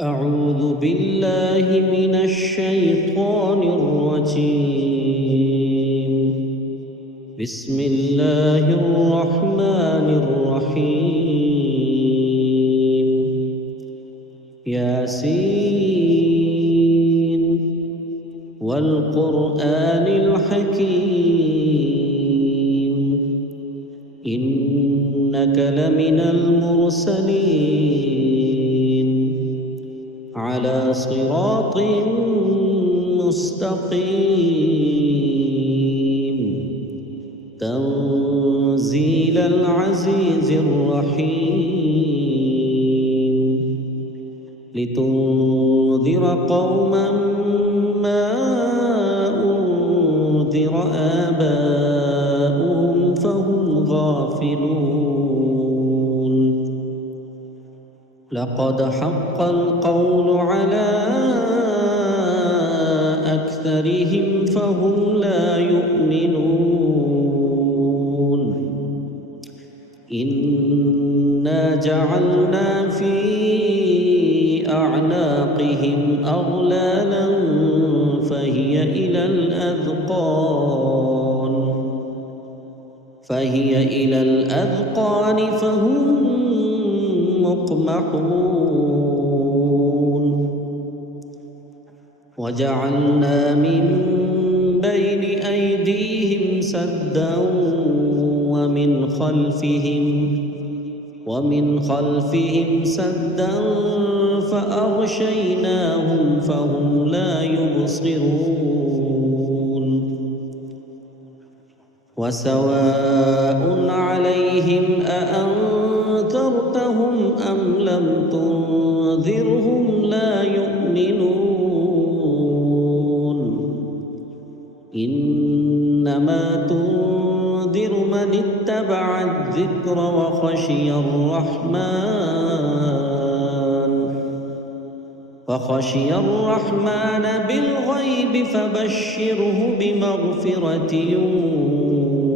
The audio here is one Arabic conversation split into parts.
أعوذ بالله من الشيطان الرجيم. بسم الله الرحمن الرحيم. ياسين والقرآن الحكيم إنك لمن المرسلين على صراط مستقيم تنزيل العزيز الرحيم لتنذر قوما ما أنذر آباؤهم فهم غافلون. لقد حق القول على أكثرهم فهم لا يؤمنون. إنا جعلنا في أعناقهم أغلالا فهي إلى الأذقان فهم مقمحون. وجعلنا من بين أيديهم سدا ومن خلفهم سدا فأغشيناهم فهم لا يبصرون. وسواء عليهم أأنذرتهم أم لم تنذرهم لا يؤمنون. إنما تنذر من اتبع الذكر وخشي الرحمن بالغيب فبشره بمغفرة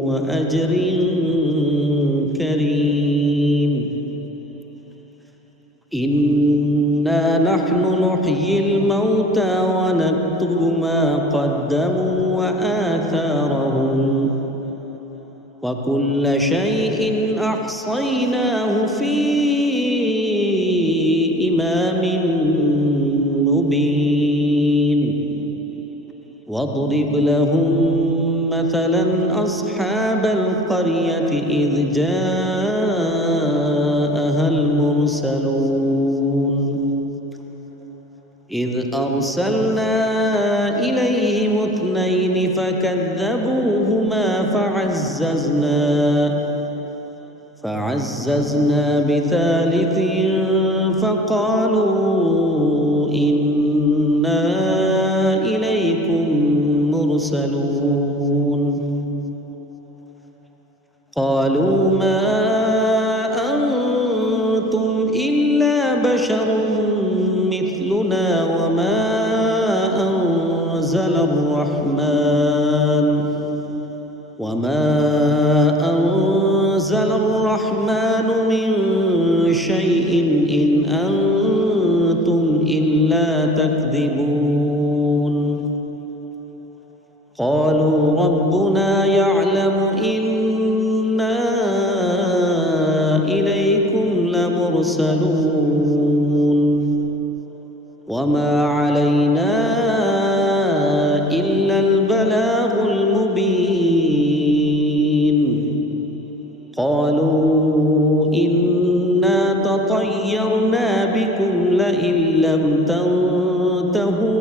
وأجر كريم. إنا نحن نحيي الموتى ونكتب ما قدموا وآثارهم وكل شيء أحصيناه في إمام مبين. واضرب لهم مثلا أصحاب القرية إذ جاءها المرسلون إذ أرسلنا إليهم 2 فكذبوهما فعززنا ب3 فقالوا إنا إليكم مرسلون. قالوا ما أنتم إلا بشر مثلنا وما أنزل الرحمن من شيء إن أنتم إلا تكذبون. قالوا ربنا يعلم إنا إليكم لمرسلون وما علينا إلا البلاغ المبين. قالوا إنا تطيرنا بكم لئن لم تنتهوا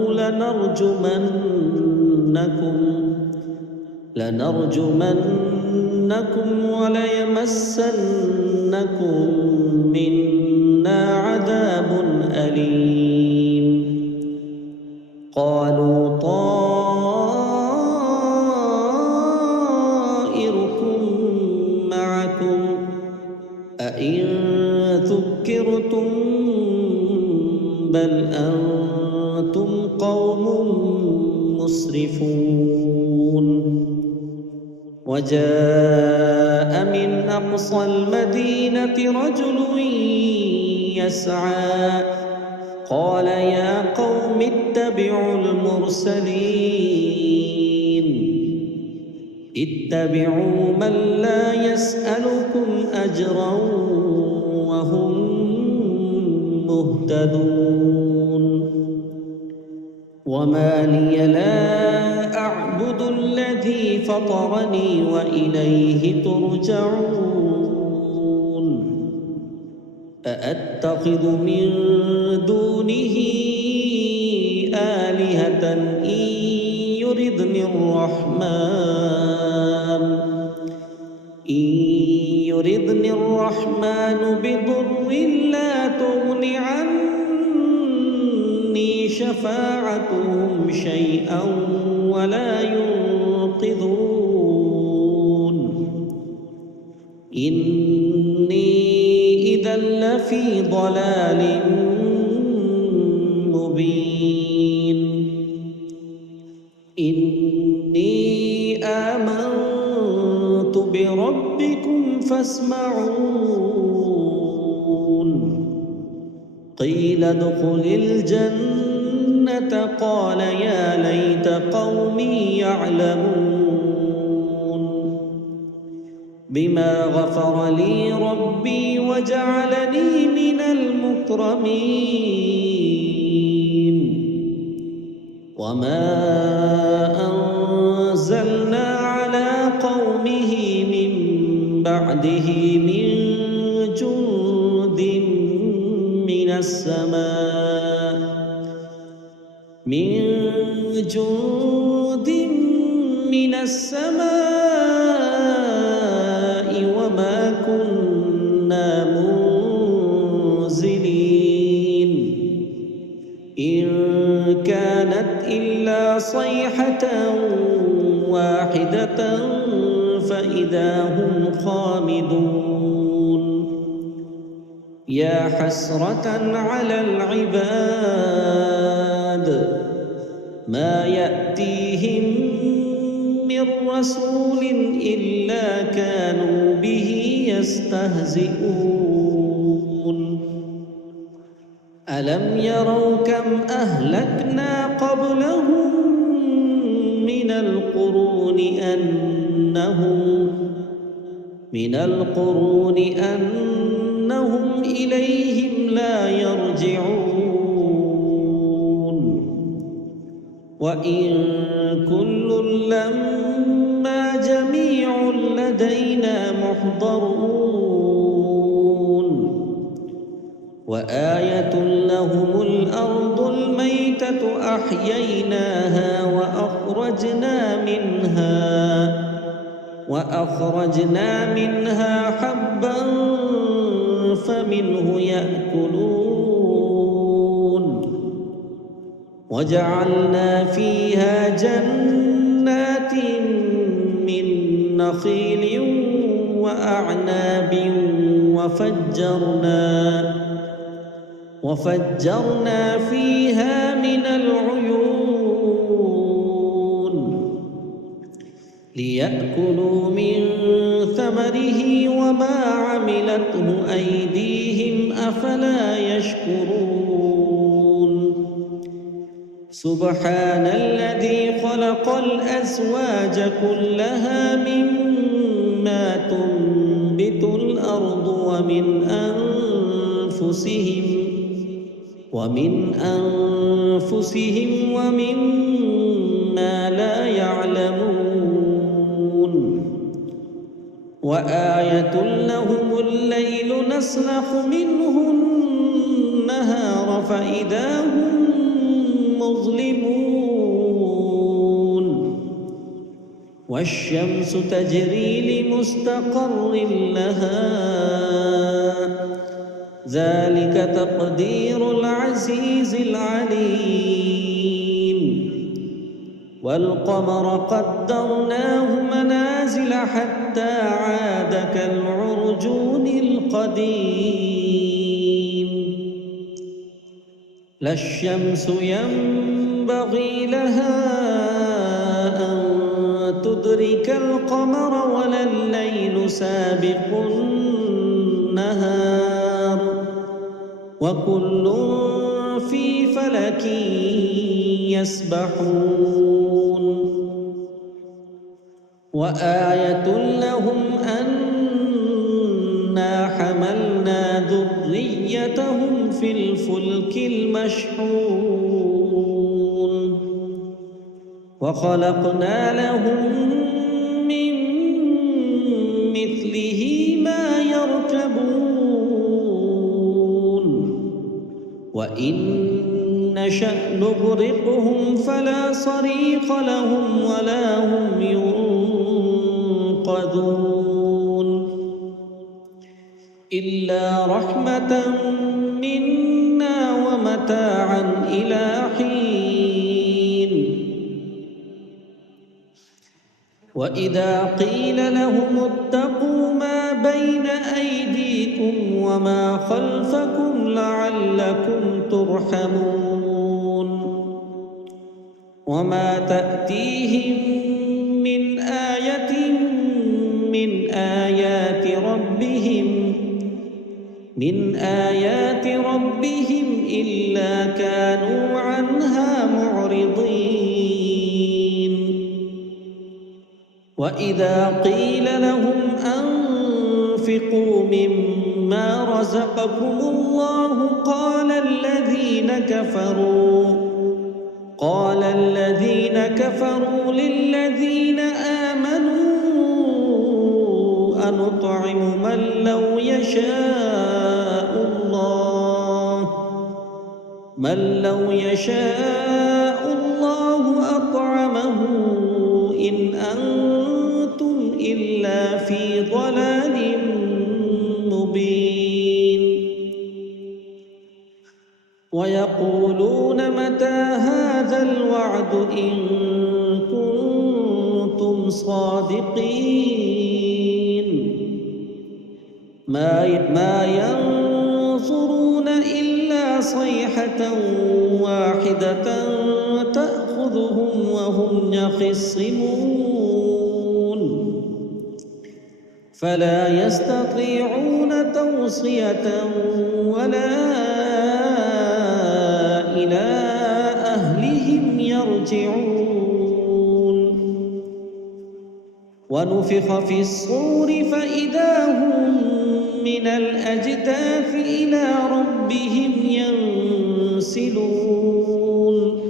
لنرجمنكم وليمسنكم منا عذاب أليم. قالوا طائركم معكم أئن ذكرتم بل أنتم قوم مسرفون. وجاء من أقصى المدينة رجل يسعى قال يا قوم اتبعوا المرسلين اتبعوا من لا يسألكم أجرا وهم مهتدون وما لي لا أعبد الذي فطرني وإليه ترجعون أأتخذ من دونه آلهة إن يردني الرحمن بضر لا تغن عني شفاعتهم شيئا ولا ينقذون إني إذا لفي ضلال مبين إني آمنت بربكم فاسمعون قيل ادخل الجنة قال يا ليت قومي يعلمون بما غفر لي ربي وجعلني من المكرمين وما أنزلنا على قومه من بعده من جند من السماء وما كنا منزلين إن كانت إلا صيحة واحدة فإذا هم خامدون يا حسرة على العباد ما يأتيهم من رسول إلا كانوا به يستهزئون ألم يروا كم أهلكنا قبلهم من القرون أنهم إليهم لا يرجعون وإن كل لما جميع لدينا محضرون وآية لهم الأرض الميتة أحييناها وأخرجنا منها حبا فمنه يأكلون وجعلنا فيها جنات من نخيل وأعناب وفجرنا فيها من العيون ليأكلوا من ثمره وما عملته أيديهم أفلا يشكرون سبحان الذي خلق الأزواج كلها مما تنبت الأرض ومن أنفسهم ومما لا يعلمون وآية لهم الليل نسلخ منه النهار فإذا هم مظلمون والشمس تجري لمستقر لها ذلك تقدير العزيز العليم والقمر قدرناه منازل حتى عاد كالعرجون القديم لا الشمس ينبغي لها أن تدرك القمر ولا الليل سابق النهار وكل في فلك يسبحون وآية لهم أنا حملنا ذريتهم في الفلك المشحون وخلقنا لهم من مثله ما يركبون وإن نشأ نغرقهم فلا صريخ لهم ولا هم ينقذون إلا رحمة منا ومتاعا إلى حين وإذا قيل لهم اتقوا ما بين أيديكم وما خلفكم لعلكم ترحمون وما تأتيهم من آية من آيات ربهم إلا كانوا عنها معرضين وإذا قيل لهم أنفقوا مما رزقكم الله قال الذين كفروا للذين آمنوا أنطعم من لو يشاء الله أطعمه إن أنتم إلا في ضلال مبين ويقولون متى هذا الوعد إن كنتم صادقين ما ينظرون إلا صيحة واحدة تأخذهم وهم يخصمون فلا يستطيعون توصية ولا إلى أهلهم يرجعون ونفخ في الصور فإذا هم من الأجداث إلى ربهم ينسلون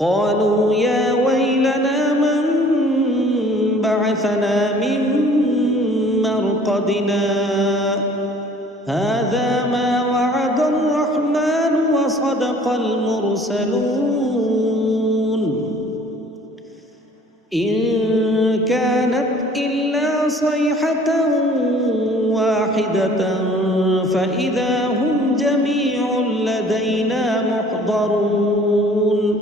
قالوا يا ويلنا من بعثنا من مرقدنا هذا ما وعد الرحمن وصدق المرسلون إن كانت إلا صيحة واحدة فإذا هم جميع لدينا محضرون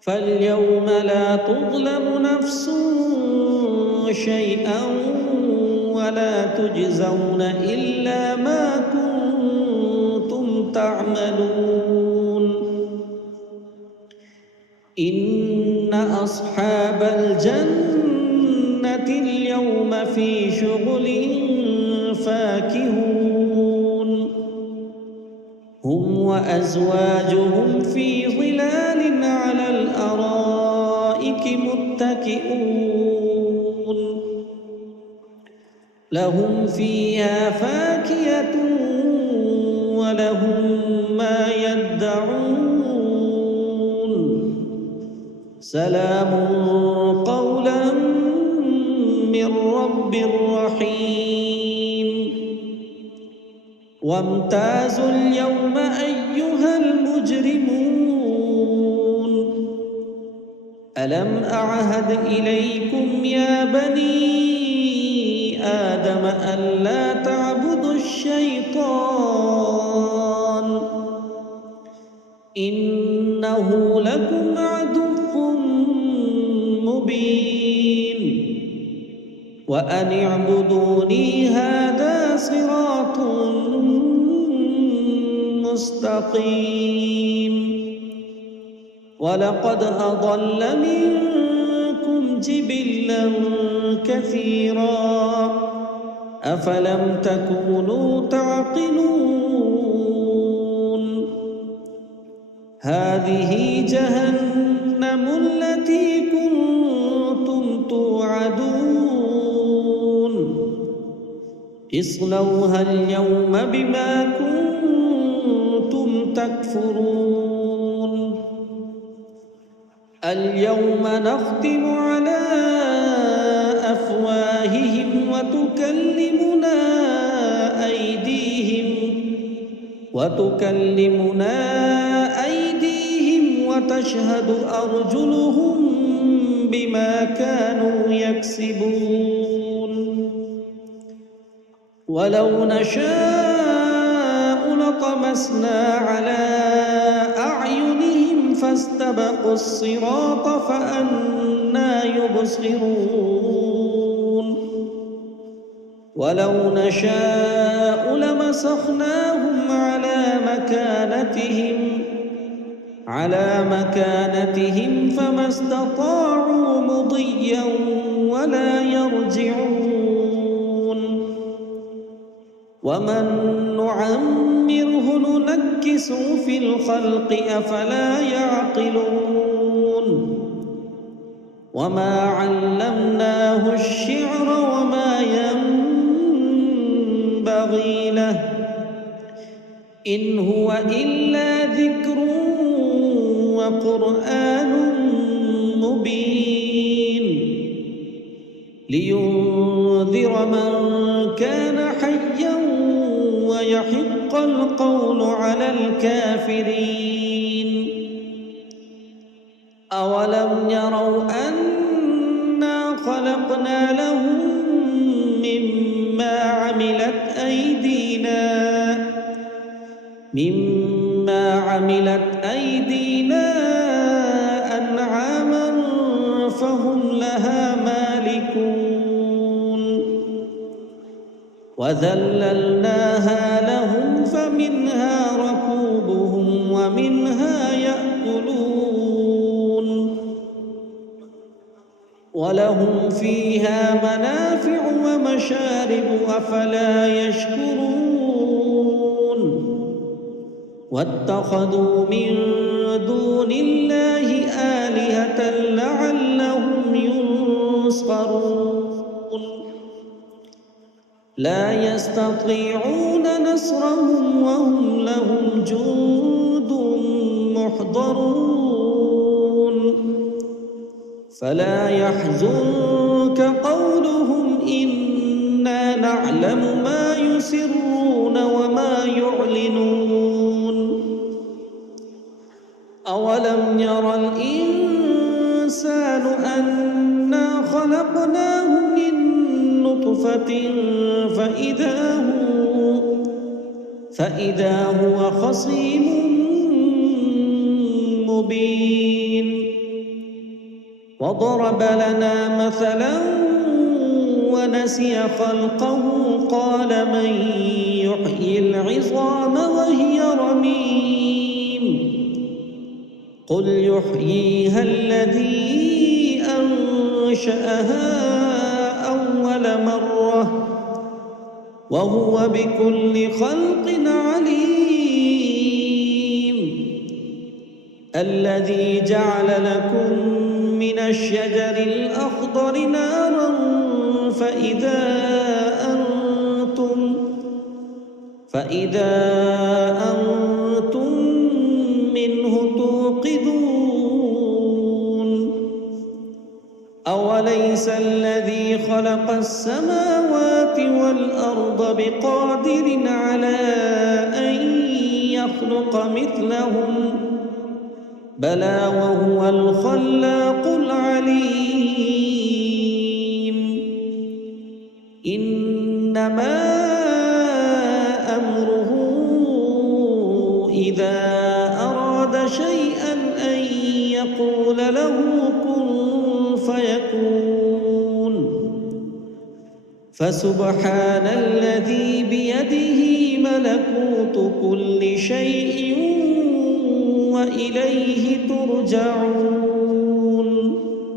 فاليوم لا تظلم نفس شيئا ولا تجزون إلا ما كنتم تعملون إن أصحاب الجنة اليوم في شغل فاكهون هم وأزواجهم في ظلال على الأرائك متكئون لهم فيها فاكهة ولهم ما يدعون سلام قولا من رب رحيم وامتازوا اليوم أيها المجرمون ألم أعهد إليكم يا بني آدم ألا تعبدوا الشيطان إنه لكم عدو مبين وأن اعبدوني هذا صراط مستقيم ولقد أضل منكم جبلا كثيرا أفلم تكونوا تعقلون هذه جهنم التي كنتم توعدون اصلوها اليوم بما كنتم تكفرون اليوم نختم على أفواههم وتكلمنا أيديهم وتشهد أرجلهم بما كانوا يكسبون ولو نشاء لطمسنا على أعينهم فاستبقوا الصراط فأنى يبصرون ولو نشاء لمسخناهم على مكانتهم فما استطاعوا مضيا ولا يرجعون ومن نعمره ننكسه في الخلق أفلا يعقلون وما علمناه الشعر وما ينبغي له إن هو إلا ذكر وقرآن مبين لينذر من كان حيا ويحق القول على الكافرين أولم يروا أنا خلقنا لهم مما عملت أيدينا أنعاما فهم لها مالكون وذللناها لهم فمنها ركوبهم ومنها يأكلون ولهم فيها منافع ومشارب أفلا يشكرون واتخذوا من دون الله آلهة لعلهم ينصرون لا يستطيعون نصرهم وهم لهم جند محضرون فلا يحزنك قولهم إنا نعلم ما يسرون وما يعلنون أولم ير الإنسان أنا خلقناه من نطفة فإذا هو خصيم مبين وضرب لنا مثلا ونسي خلقه قال من يحيي العظام وهي رميم قل يحييها الذي أنشأها أول مرة وهو بكل خلق عليم الذي جعل لكم من الشجر الأخضر نارا فإذا أنتم منه توقدون أوليس الذي خلق السماوات والأرض بقادر على أن يخلق مثلهم بلى وهو الخلاق العليم إنما أمره إذا أراد شيئا أن يقول له كن فيكون فسبحان الذي بيده ملكوت كل شيء وإليه ترجعون